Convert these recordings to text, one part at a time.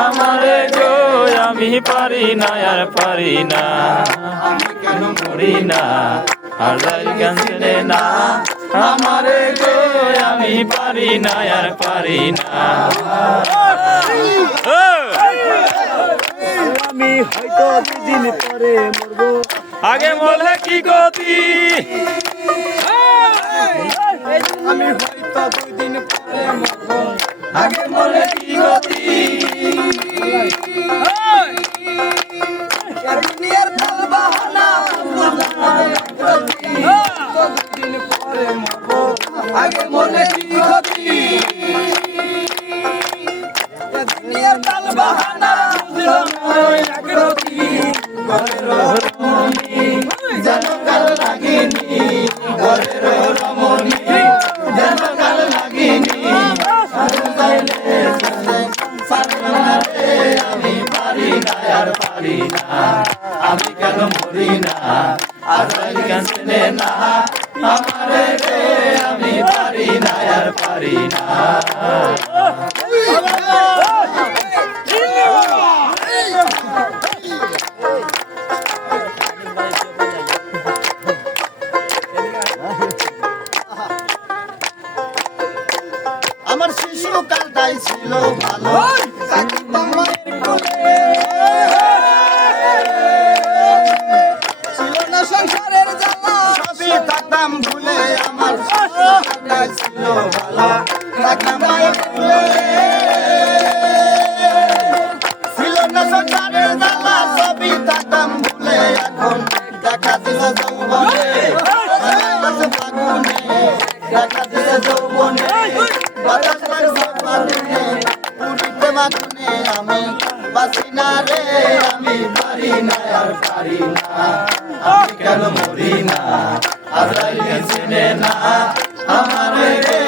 আমারে গো আমি পারি না আর পারি না, আমি কেন মরি না হারাই কাঞ্চনে না, আমারে গো আমি পারি না আর পারি না। আমি হয়তো দুদিন পরে মরবো, আগে মরলে কি গতি, আমি হয়তো দুদিন পরে মরবো, আগে মরলে কি গতি, দুনিয়ার ভাল বাহানা দুদিন পরে মরবো, আগে মরলে কি ক্ষতি, দুনিয়ার ভাল বাহানা যেন কাল লাগিনি ঘরের রমণী, যেন কাল লাগিনি আমি পারি না আর পারি না, আমি কেন মরি না আজাইল কাঞ্চনে না, আমারে রে আমি পারি না আর পারি না। আমার শিশুকালটাই ছিল ভালো, ছিল না সংসারের জ্বালা, সবই থাকতাম ভুলে, আমার শিশুকালটাই ছিল ভালো, থাকতাম মায়ের ভুলে, ছিল না সংসারের জ্বালা, সবই থাকতাম ভুলে, এখন দেখা দিল যৌবনে, ফাগুনে দেখা দিল যৌবনে, আমি বাসি না রে, আমি পারি না আর পারি না, আমি কেন মরি না আজাইল কাঞ্চনে না, আমারে রে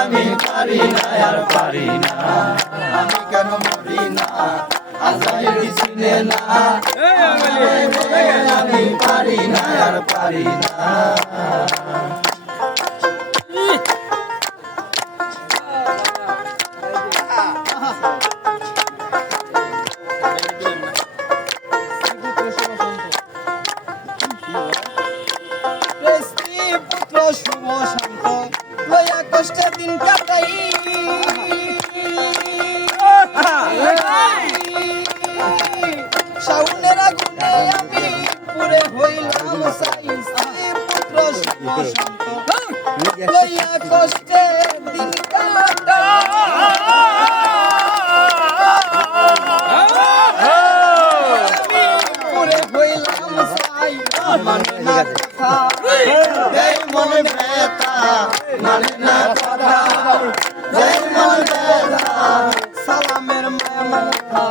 আমি পারি না আর পারি না, আমি কেন মরি না আজাইল কাঞ্চনে না, আমি পারি না আর পারি না। শুভ শান্ত লয়া কষ্টের দিন কাটাই, শাওনের আগুনে আমি পুরে হইলাম ছাই, পুত্র শুভ শান্ত লয়া কষ্টের দিন কাটাই, পুরে হইলাম ছাই, মানে না কথা মনে ব্যথা, মানে না কথা, মনে ব্যথা, সালামের মায়া মাথা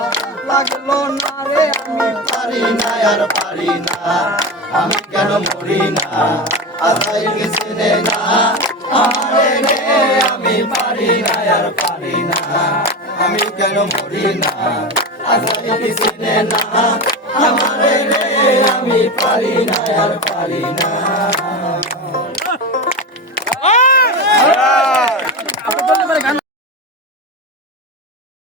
লাগলো না রে, আমি পারি না আর পারি না, আমি কেন মরি না আজাইল কাঞ্চনে না, আমারে রে আমি পারি না আর পারি না, আমি কেন মরি না আজাইল কাঞ্চনে না, আমারে রে আমি পারি না আর পারি না।